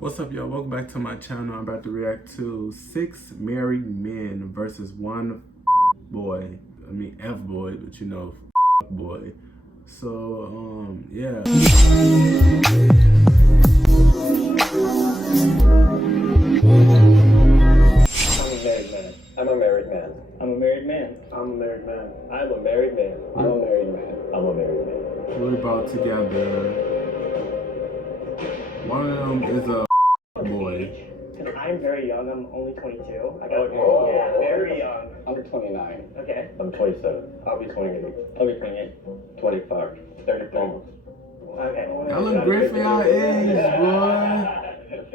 What's up, y'all? Welcome back to my channel. I'm about to react to 6 married men versus one boy. I mean F-boy, but you know, boy. So, yeah. I'm a married man. I'm a married man. I'm a married man. I'm a married man. I'm a married man. I'm a married man. We're about together. One of them is a boy. Because I'm very young. I'm only 22. I got Okay. yeah, very young. I'm 29. Okay. I'm 27. I'll be 28. I'll be 28. 25. 33. Okay. Y'all look great for y'all age, boy.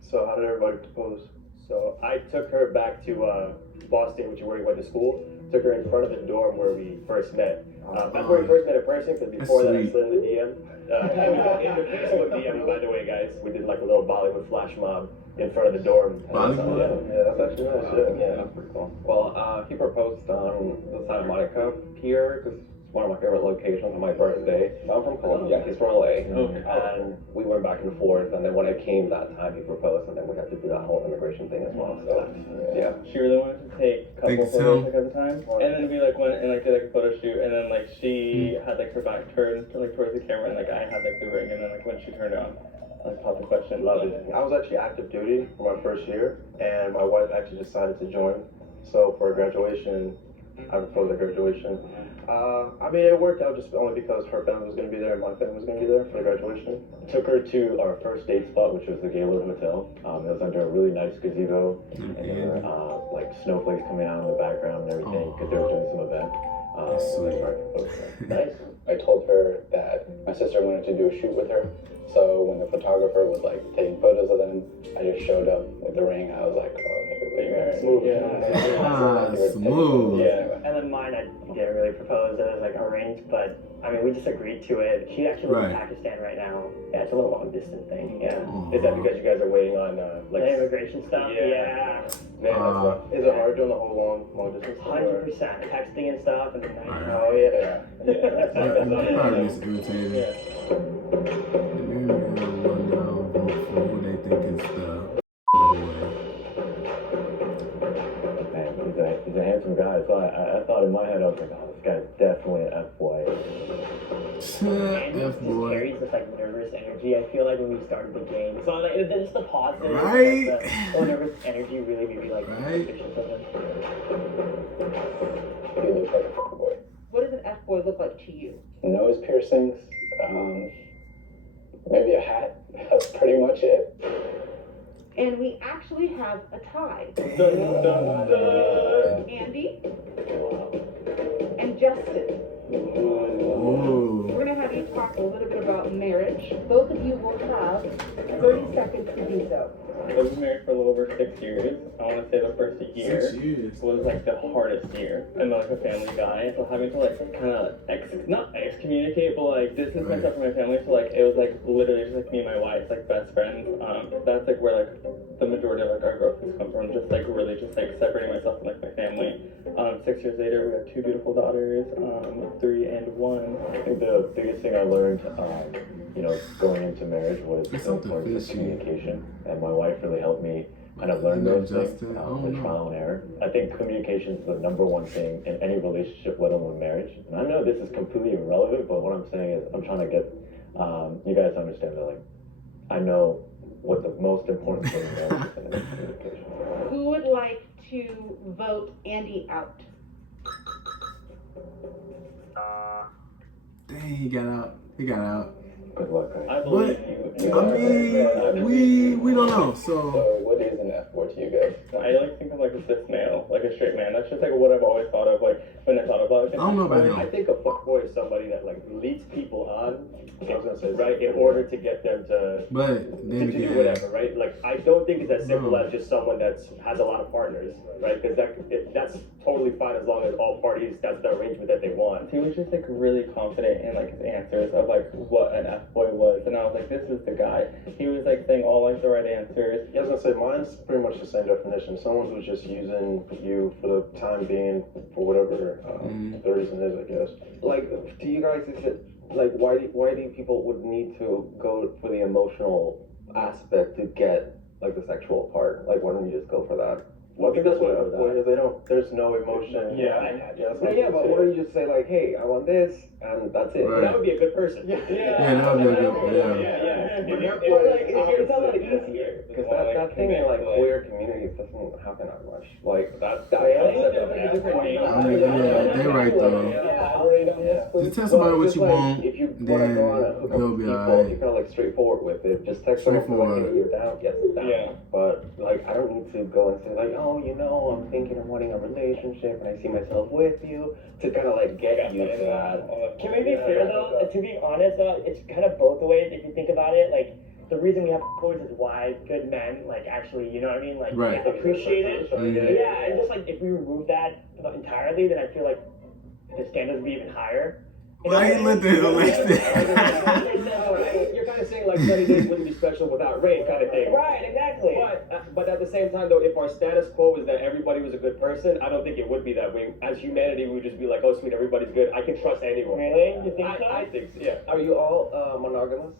So how did everybody propose? So I took her back to Boston, which is where we went to school. Took her in front of the dorm where we first met. That's where we first met in person, because before that I slid in the DM. And we got in the Facebook DM, by the way, guys. We did like a little Bollywood flash mob in front of the dorm. Bollywood? Yeah, that's actually nice. Yeah, that's pretty cool. Well, he proposed on the Santa Monica Pier because it's one of my favorite locations on my birthday. I'm from Colombia, he's from LA, and we went back and forth. And then when it came that time, he proposed, and then we had to do that whole immigration thing as well. So, yeah. She really wanted to take a couple photos like, at the time, and then we like went and like did like a photo shoot, and then like she had like her back turned like towards the camera, and like I had like the ring, and then like when she turned on, I like popped the question. Love it. I was actually active duty for my first year, and my wife actually decided to join. So for graduation, I proposed at graduation. I mean, it worked out just only because her family was going to be there and my family was going to be there for the graduation. Took her to our first date spot, which was the Gaylord Hotel. It was under a really nice gazebo, and there were like snowflakes coming out in the background and everything, because they were doing some event. Nice. I told her that my sister wanted to do a shoot with her. So when the photographer was like taking photos of them, I just showed up with the ring. I was like, oh, hey, married. Smooth. Smooth. Yeah. And then mine, I didn't really propose. It was like arranged, but I mean, we just agreed to it. She actually lives in Pakistan right now. Yeah, it's a little long distance thing. Yeah. Is that because you guys are waiting on like the immigration stuff? Yeah. Man, that's rough. Is it hard doing the whole long distance? 100%. Texting and stuff, and then Oh yeah. That probably is irritating. Yeah. Who they think is the boy. He's a handsome guy. So I thought in my head, I was like, oh, this guy's definitely an F-boy. Andy just carries this like nervous energy. I feel like when we started the game, so like just the positive, right? Like, the whole nervous energy really made me like suspicious of him. He looks like a fucking boy. What does an F-boy look like to you? Nose piercings, maybe a hat. That's pretty much it. And we actually have a tie. Andy and Justin. Ooh. We're going to have you talk a little bit about marriage. Both of you will have 30 seconds to do so. I've been married for a little over 6 years. I want to say the first year 6 years was like the hardest year. I'm like a family guy, so having to like kind of not excommunicate, but like distance myself from my family. So like it was like literally just like me and my wife, like best friends. That's like where like the majority of like our growth has come from. Just like really just like separating myself from like my family. 6 years later, we have 2 beautiful daughters, 3 and 1. I think the biggest thing I learned, going into marriage was the importance of communication, and my wife really helped me kind of learn those things, the trial and error. I think communication is the #1 thing in any relationship, let alone marriage. And I know this is completely irrelevant, but what I'm saying is I'm trying to get you guys to understand that, like, I know what the most important thing in marriage is, and it's communication. Who would like to vote Andy out? Dang, he got out. He got out. Good luck, guys. I believe you. I mean, we don't know. So what is an F-boy to you guys? I like think of like a cis male, like a straight man. That's just like what I've always thought of, like when I thought about it. I don't know about him. I think a fuckboy is somebody that like leads people on, right, in order to get them to then do whatever, right? Like I don't think it's as simple as just someone that has a lot of partners, right? Because that's totally fine as long as all parties, that's the arrangement that they want. He was just like really confident in like his answers of like what an F-boy was, and I was like, this is the guy. He was like saying all like the right answers. Yeah, I was gonna say mine's pretty much the same definition. Someone who's just using you for the time being, for whatever the reason is, I guess. Like, to you guys, is it like why do people would need to go for the emotional aspect to get like the sexual part? Like, why don't you just go for that? Well, I think that's what there's no emotion. Yeah. But why don't you just say like, hey, I want this, and that's it. Right. That would be a good person. Yeah, that would be a good. It's a lot easier because that thing in like queer communities doesn't happen that much. Like that. Yeah, they right though. Just tell somebody what you want, if you want to go on a hook you'll up be with people, alright. you're kind of like straightforward with it. Just text them like, Straightforward. hey, you're down. Yes, it's down. Yeah. But like, I don't need to go and say like, oh, you know, I'm thinking of wanting a relationship and I see myself with you to kind of like get you to that. Can we be fair though? To be honest though, it's kind of both ways if you think about it. Like, the reason we have boys is why good men, like, actually, you know what I mean? Like, Right. appreciate it. Mhm. Yeah, and just like if we remove that entirely, then I feel like the standards would be even higher. Why you looked at him like that? You're kind of saying like 30 days wouldn't be special without rape kind of thing. Right, exactly. But at the same time though, if our status quo is that everybody was a good person, I don't think it would be that way. As humanity, we would just be like, oh sweet, everybody's good. I can trust anyone. Really? You think so? I think so, yeah. Are you all monogamous?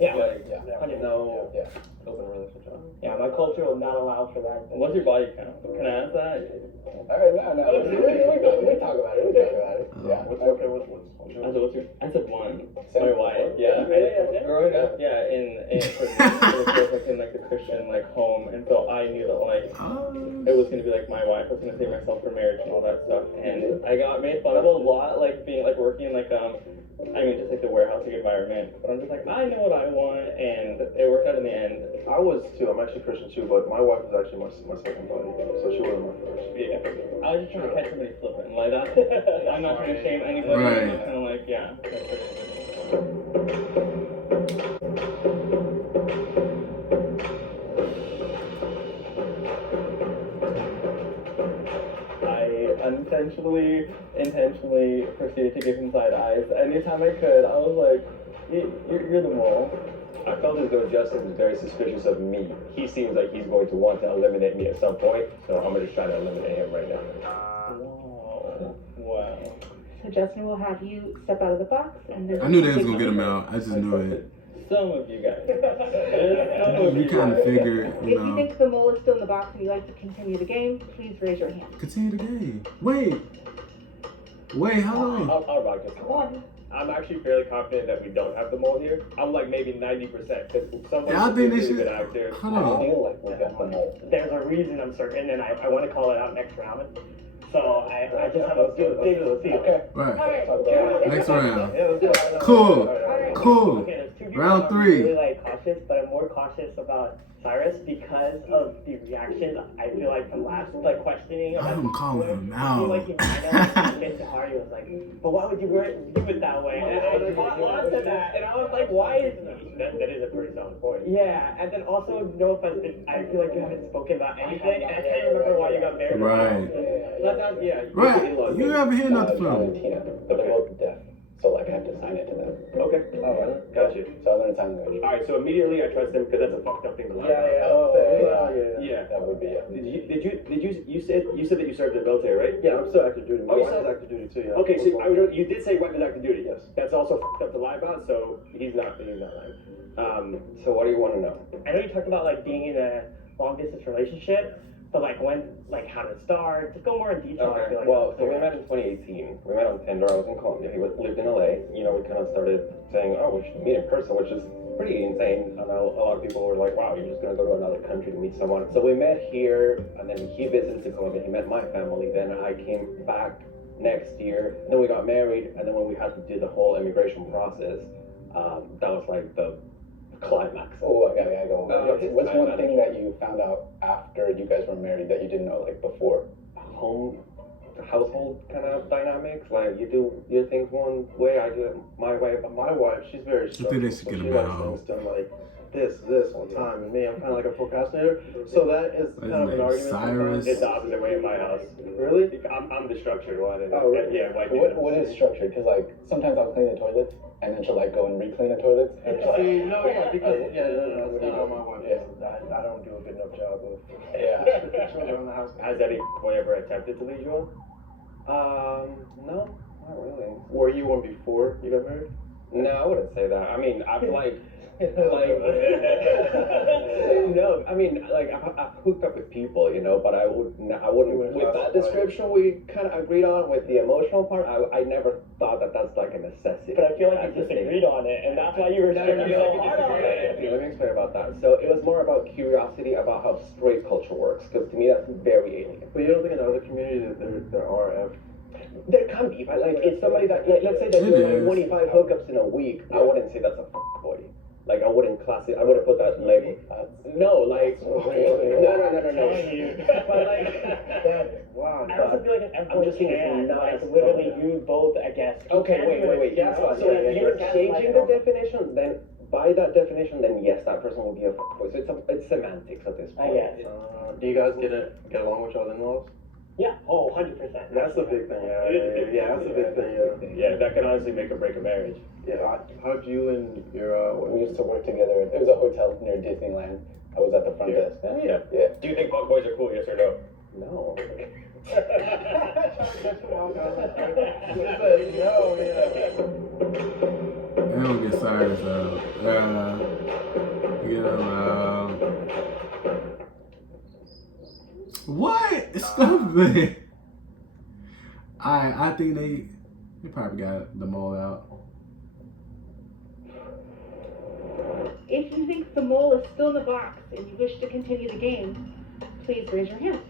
Yeah. No open relationship. Yeah, my culture will not allow for that. What's your body count? Can I ask that? No. We talk about it. Yeah. What's I said one. Same. My wife. Yeah. Growing up, yeah, in in like the Christian like home, and so I knew that like it was gonna be like my wife. I was gonna save myself for marriage and all that stuff, and I got made fun of a lot, like being like working like I mean, just like the warehousing environment. But I'm just like, I know what I want, and it worked out in the end. I was too. I'm actually Christian too, but my wife was actually my second buddy, so she wasn't my first. Yeah. I was just trying to catch somebody flipping. Like that. I'm not trying to shame anybody. Right. I'm just kind of like, yeah. intentionally proceeded to give him side eyes. Anytime I could, I was like, you're the mole. I felt as though Justin is very suspicious of me. He seems like he's going to want to eliminate me at some point, so I'm going to try to eliminate him right now. Wow. So Justin will have you step out of the box, and then I knew they was gonna get him out. I just knew it. Some of you guys. You kind of figured, If you think the mole is still in the box and you'd like to continue the game, please raise your hand. Continue the game. Wait, how long? I'll rock this. Come on. I'm actually fairly confident that we don't have the mole here. I'm like maybe 90% because somebody's Yeah, I think they a should. good actor. Hold on. I feel like we got the mole. There's a reason I'm certain, and I want to call it out next round. So I just have a good feeling. Okay. Right. Next round. Yeah, let's do it. Cool. Okay, there's two people Round I'm 3. really like cautious, but I'm more cautious about Cyrus because of the reaction. I feel like from last questioning. I'm calling him I feel like out. he might have admitted to Hardy was like, but why would you do it that way? And I caught on to that, and I was like, why is That is a pretty solid point. yeah, and then also no offense, I feel like you haven't spoken about anything, and I can't remember why you got married. Right. Yeah. Right. You haven't heard nothing from him. Valentina, but they're both deaf, so like I have to sign it to them. Okay. Alright. Got you. So I'm gonna sign the marriage. Alright, so immediately I trust them because that's a fucked up thing to lie about. Yeah. That would be you said that you served in the military, right? Yeah, I'm still active duty. My Oh, you wife said- is active duty too. Yeah. Okay, so you did say wife is active duty. Yes. That's also fucked up to lie about, so he's not lying. So what do you want to know? I know you talked about like being in a long distance relationship, but like how to start, just go more in detail. I feel like Well, so we met in 2018. We met on Tinder. I was in Colombia. He lived in LA. You know, we kind of started saying, oh, we should meet in person, which is pretty insane. I know a lot of people were like, wow, you're just going to go to another country to meet someone. So we met here, and then he visited to Colombia. He met my family. Then I came back next year. Then we got married, and then when we had to do the whole immigration process, that was like the climax. Oh, I gotta go. What's one I thing that you found out after you guys were married that you didn't know like before? Household kind of dynamics, like you do your things one way, I do it my way. But my wife, she's very think structured. they should So get she him likes out. things done like this on time, and me, I'm kind of like a procrastinator. So that is What's kind of his an name? argument. Cyrus? It's the opposite way in my house. Really? I'm the structured one. And, Oh, really? Yeah, wife. What is structured? Because like sometimes I'll clean the toilets and then she'll like go and reclean the toilets. And she'll, See, no, yeah, because no, what do you no, do? my wife. Yeah. I don't do a good enough job of Yeah. children in the house. Has any boy ever attempted to lead you on? No, not really. Were you one before you got married? No, I wouldn't say that. I mean, I feel like No, I mean, like I've hooked up with people, you know, but I wouldn't. With that description we kind of agreed on, with the emotional part, I never thought that that's like a necessity. But I feel like you disagreed on it, and that's why you were so hard on it. Let me explain about that. So it was more about curiosity about how straight culture works, because to me that's very alien. But you don't think in other communities that there are There can be, but like it's somebody that, like, let's say they're doing 25 hookups in a week. I wouldn't say that's a boy. Like I wouldn't class it. I wouldn't put that label. No, like no. But like, wow. I also feel like an I'm just saying it's not like literally use both against. Okay, wait. Yeah, so if you're changing the definition, then by that definition, then yes, that person will be a boy. So it's semantics at this point. I guess. Do you guys get along with y'all in-laws? Yeah. Oh, 100%. That's a big thing. Yeah, that's a big thing. Yeah, that can honestly make or break a marriage. Yeah. How'd you and your We used to work together. It was a hotel near Disneyland. I was at the front desk. Yeah. Do you think fuckboys are cool? Yes or no? No. They don't get sorry, so what? Stop it. I think they probably got the mole out. If you think the mole is still in the box and you wish to continue the game, please raise your hand.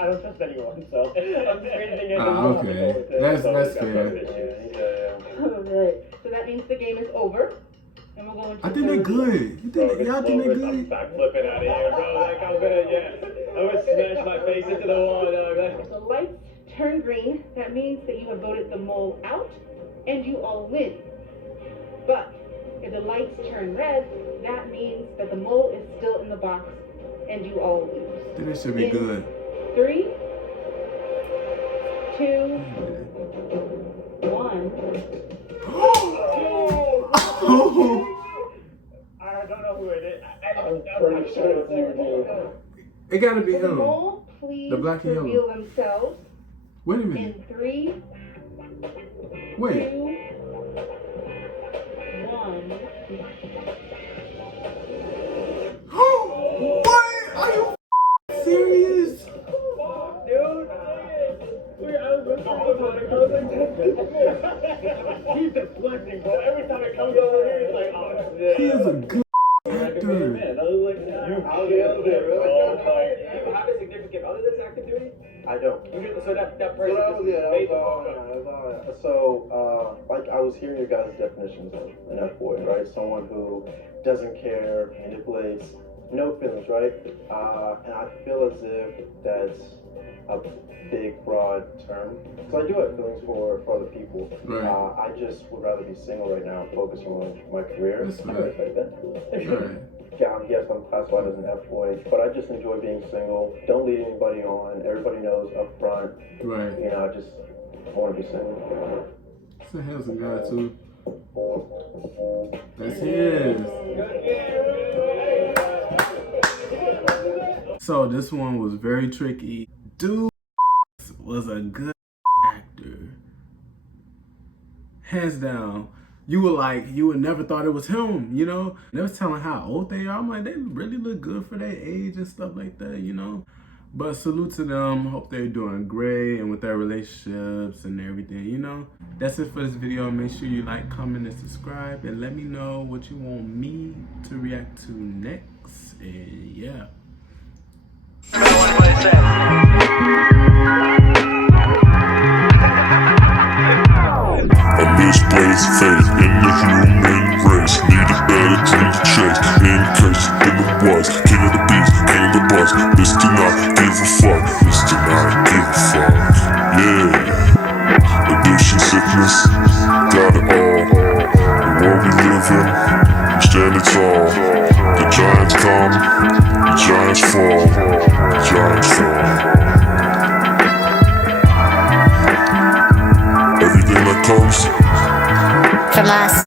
I don't trust anyone, so I'm just raising it. Okay. That's fair. Alright, so that means the game is over. And we're going to I think they're good. Y'all think they're I'm good? backflipping out of here, bro. Like I'm gonna smash my face into the wall, dog. The lights turn green. That means that you have voted the mole out and you all win. But if the lights turn red, that means that the mole is still in the box and you all lose. I think this should be good. 3, 2, 1. I don't know who it is. I'm pretty sure it's you, It gotta be Will the him. mole please The black and reveal yellow. themselves Wait a minute. in 3, Wait. 2, 1. What? Are you serious? He's deflecting, bro. Every time it comes over here, he's like, oh, yeah. He is a good actor. Do you have a significant other that's active duty? I don't. So that person So, like I was hearing your guys' definitions of an F-boy, right? Someone who doesn't care, manipulates, no feelings, right? And I feel as if that's a big, broad term. Because I do have feelings for other people. Right. I just would rather be single right now, focusing on my career. That's right. Right. Yeah, yes, I'm classified as an F-boy, but I just enjoy being single. Don't lead anybody on. Everybody knows up front. Right. You know, I want to be single. It's a handsome guy too. That's his. So this one was very tricky. Dude was a good actor. Hands down. You would never thought it was him, you know? They was telling how old they are. I'm like, they really look good for their age and stuff like that, you know? But salute to them. Hope they're doing great and with their relationships and everything, you know? That's it for this video. Make sure you like, comment, and subscribe. And let me know what you want me to react to next. And yeah. I misplaced faith in the human race. Need a better dream to chase. In case it was king of the beast, king of the bus. This do not give a fuck. This do not